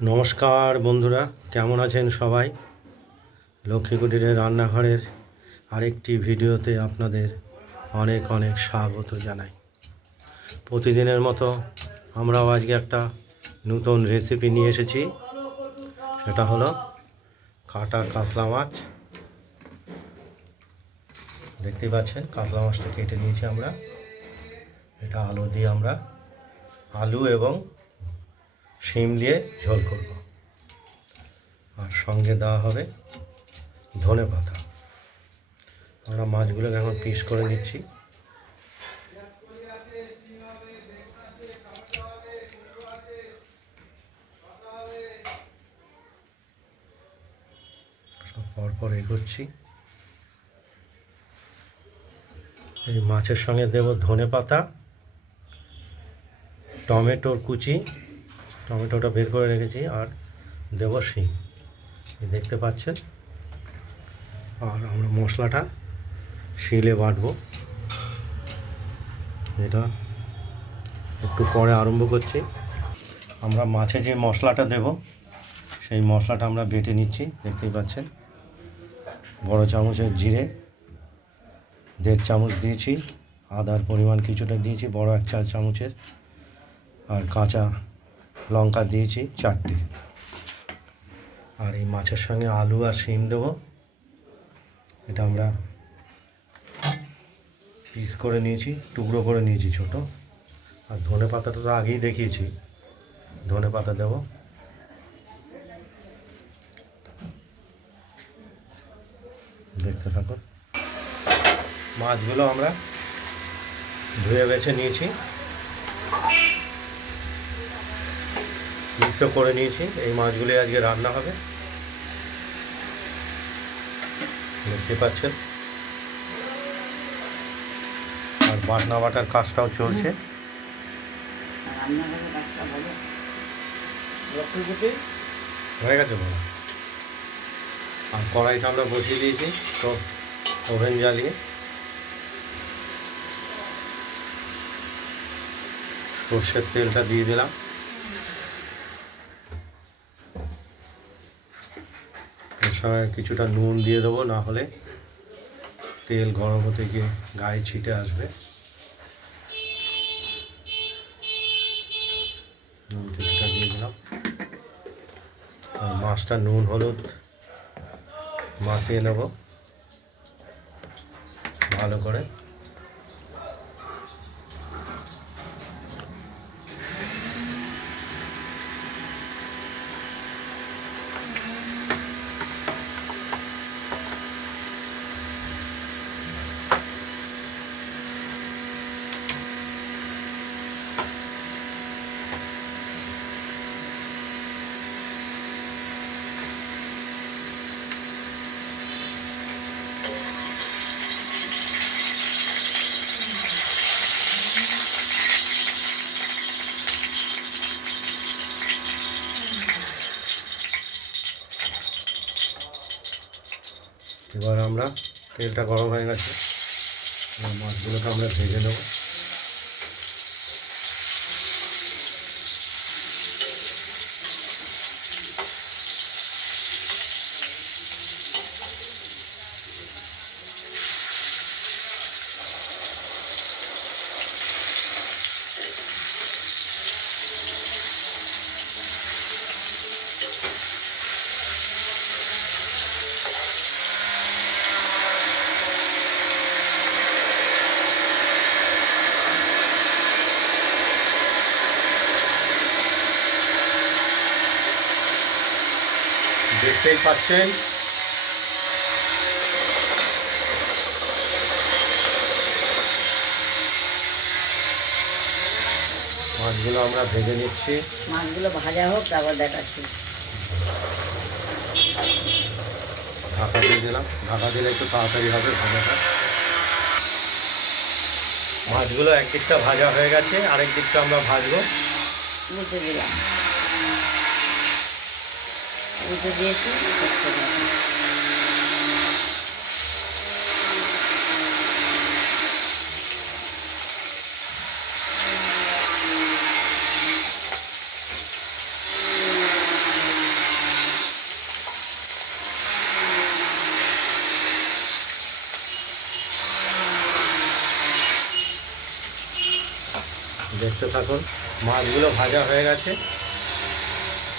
নমস্কার বন্ধুরা, কেমন আছেন সবাই? লক্ষ্মী কুটিরের রান্নাঘরের আরেকটি ভিডিওতে আপনাদের অনেক অনেক স্বাগত জানাই। প্রতিদিনের মতো আমরাও আজকে একটা নতুন রেসিপি নিয়ে এসেছি। সেটা হলো কাটা কাতলা মাছ। দেখতেই পাচ্ছেন, কাতলা মাছটা কেটে নিয়েছি আমরা। এটা আলু দিয়ে আমরা আলু এবং শিম দিয়ে ঝোল করব। আর সঙ্গে দেওয়া হবে ধনে পাতা। আমরা মাছগুলোকে এখন পিস করে নিচ্ছি। পরপর এগোচ্ছি। এই মাছের সঙ্গে দেব ধনে পাতা, টমেটোর কুচি টমেটোটা বের করে রেখেছি আর দেব শিম। দেখতে পাচ্ছেন? আর আমরা মশলাটা শিলে বাটবো। এটা একটু পরে আরম্ভ করছি। আমরা মাছে যে মশলাটা দেব, সেই মশলাটা আমরা বেটে নিচ্ছি। দেখতেই পাচ্ছেন? বড় চামচের জিরে, দেড় চামচ দিয়েছি। আদার পরিমাণ কিছুটা দিয়েছি, বড় এক চা চামচের। আর কাঁচা লঙ্কা দিয়েছি চারটে। আর এই মাছের সঙ্গে আলু আর শিম দেবো। এটা আমরা পিস করে নিয়েছি, টুকরো করে নিয়েছি ছোট। আর ধনে পাতাটা তো আগেই দেখিয়েছি। ধনে পাতা দেব। দেখতে থাকুন। মাছগুলো আমরা ধুয়ে বেছে নিয়েছি। মিক্সও করে নিয়েছি। এই মাছগুলি আজকে রান্না হবে। দেখতে পাচ্ছেন? আর বাটনা বাটার কাজটাও চলছে। হয়ে গেছে বলা আর কড়াইটা আমরা বসিয়ে দিয়েছি তো ওভেন জ্বালিয়ে। সর্ষের তেলটা দিয়ে দিলাম। সঙ্গে কিছুটা নুন দিয়ে দেবো, না হলে তেল গরম হতে গিয়ে গায়ে ছিটে আসবে। নুন কিছুটা দিয়ে দিলাম। আর মাছটা নুন হলুদ মাখিয়ে নেব। ভালো করে এবার আমরা তেলটা গরম হয়ে গেছে। মাছগুলোকে আমরা ভেজে নেব। দেখতেই পাচ্ছেন। মাছগুলো আমরা ভেজে নিচ্ছি। মাছগুলো ভাজা হোক তারপর দেখাচ্ছি। ঢাকা দিয়ে দিলাম। ঢাকা দিলে একটু তাড়াতাড়ি হবে ভাজাটা। মাছগুলো একদিকটা ভাজা হয়ে গেছে আরেক দিকটা আমরা ভাজবো। উল্টে দিলাম উঠে দিয়েছি দেখতে থাকুন মাছগুলো ভাজা হয়ে গেছে।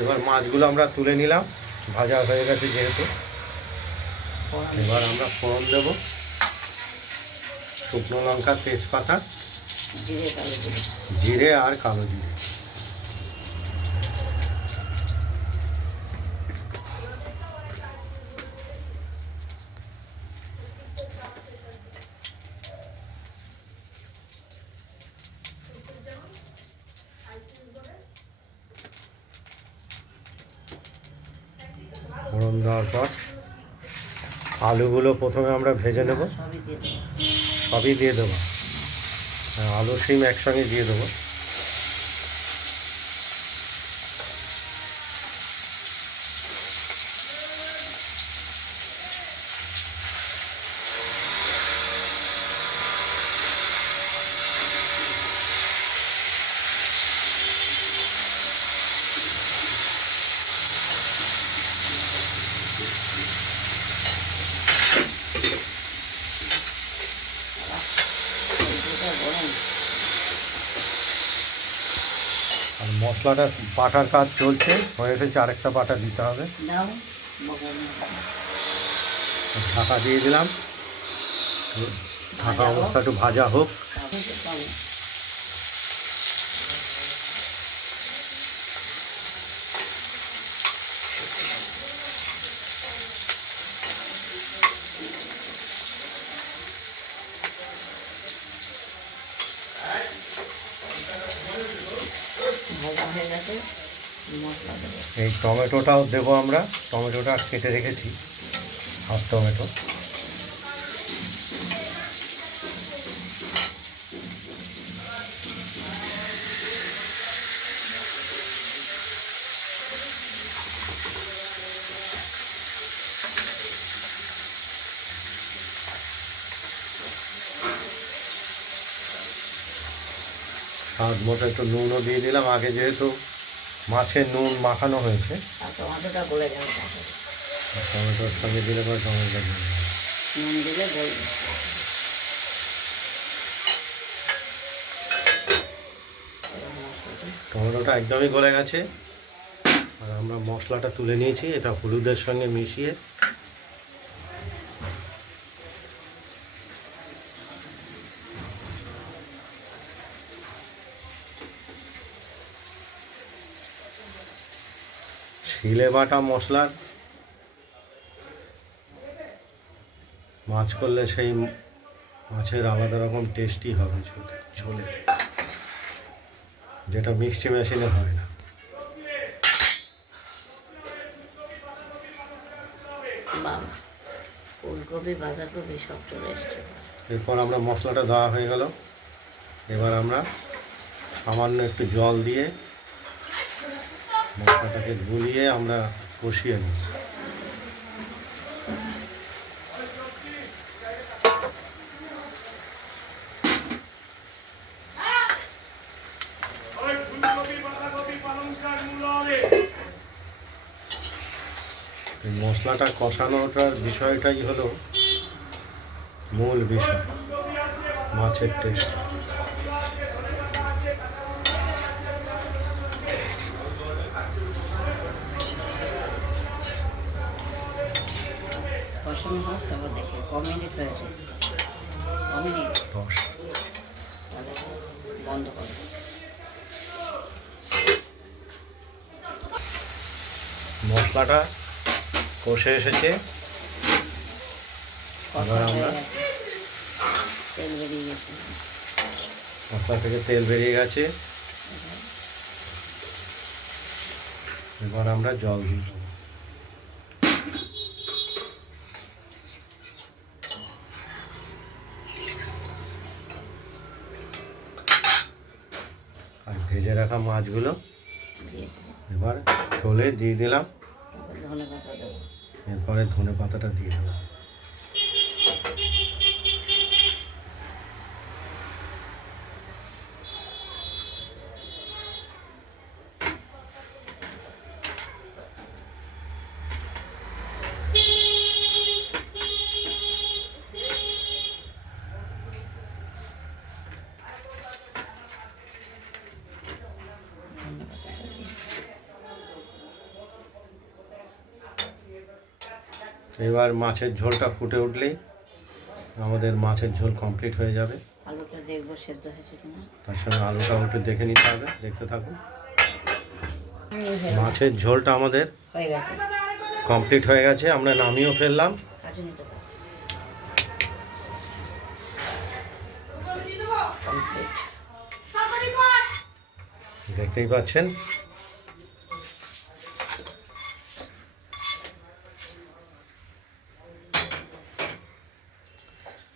এবার মাছগুলো আমরা তুলে নিলাম। ভাজা হয়ে গেছে যেহেতু। এবার আমরা ফোড়ন দেব। শুকনো লঙ্কা তেজপাতা জিরে আর কালো জিরে। দেওয়ার পর আলুগুলো প্রথমে আমরা ভেজে নেব। সবই দিয়ে দেবো। হ্যাঁ, আলু সিম একসঙ্গে দিয়ে দেবো। আর মশলাটা বাটার কাজ চলছে হয়ে এসেছে আরেকটা বাটা দিতে হবে। ঢাকা দিয়ে দিলাম। ঢাকা অবস্থা একটু ভাজা হোক। গেছে মশলা দেবো। এই টমেটোটাও দেবো আমরা। টমেটোটা কেটে রেখেছি, হাফ টমেটো। স্বাদ মতো একটু নুনও দিয়ে দিলাম। আগে যেহেতু মাছের নুন মাখানো হয়েছে। আর গলে যাবে টমেটোর সঙ্গে দিলে পরে টমেটোটা নুন দিলে গলবে টমেটোটা একদমই গলে গেছে। আর আমরা মশলাটা তুলে নিয়েছি এটা হলুদের সঙ্গে মিশিয়ে শিলে বাটা মশলার মাছ করলে সেই মাছের আলাদা রকম টেস্টি হবে ঝোলে ঝোলে। যেটা মিক্সি মেশিনে হয় না। ফুলকপি বাঁধাকপি সব চলে এসছে। এরপর আমরা মশলাটা দেওয়া হয়ে গেল। এবার আমরা সামান্য একটু জল দিয়ে মশলাটাকে গুলিয়ে আমরা কষিয়ে নিই মশলাটা কষানোটার বিষয়টাই হলো মূল বিষয় মাছের টেস্ট মশলাটা কষে এসেছে। মশলা থেকে তেল বেরিয়ে গেছে। এবার আমরা জল দিয়ে ভেজে রাখা মাছগুলো। এবার ঝোলে দিয়ে দিলাম। এরপরে ধনে পাতাটা দিয়ে দেবো। এবার মাছের ঝোলটা ফুটে উঠলেই আমাদের মাছের ঝোল কমপ্লিট হয়ে যাবে। আলুটা দেখব সেদ্ধ হয়েছে তার সঙ্গে আলুটা একটু দেখে নিতে হবে দেখতে থাকুন। মাছের ঝোলটা আমাদের হয়ে গেছে। কমপ্লিট হয়ে গেছে আমরা নামিয়েও ফেললাম। দেখতেই পাচ্ছেন?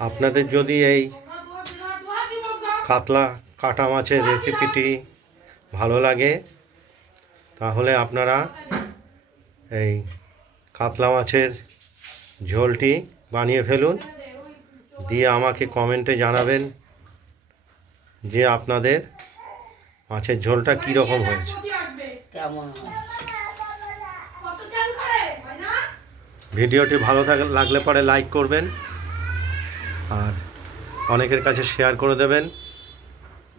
আপনাদের যদি এই কাতলা কাটা মাছের রেসিপিটি ভালো লাগে তাহলে আপনারা এই কাতলা মাছের ঝোলটি বানিয়ে ফেলুন। দিয়ে আমাকে কমেন্টে জানাবেন যে আপনাদের মাছের ঝোলটা কীরকম হয়েছে। কেমন ভিডিওটি ভালো থাক- লাগলে পরে লাইক করবেন। আর অনেকের কাছে শেয়ার করে দেবেন।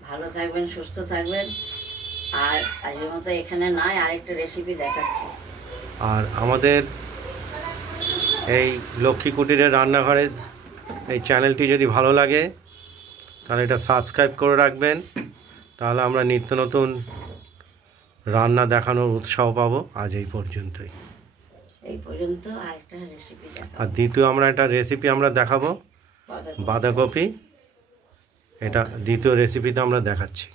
ভালো থাকবেন সুস্থ থাকবেন। আর আজকের মতো এখানে নয় আরেকটা রেসিপি দেখাচ্ছি। আর আমাদের এই লক্ষ্মী কুটিরের রান্নাঘরের এই চ্যানেলটি যদি ভালো লাগে তাহলে এটা সাবস্ক্রাইব করে রাখবেন। তাহলে আমরা নিত্য নতুন রান্না দেখানোর উৎসাহ পাবো আজ এই পর্যন্তই। এই পর্যন্ত আরেকটা রেসিপি আর দ্বিতীয় আমরা একটা রেসিপি আমরা দেখাবো। বাঁধাকপি। এটা দ্বিতীয় রেসিপিতে আমরা দেখাচ্ছি।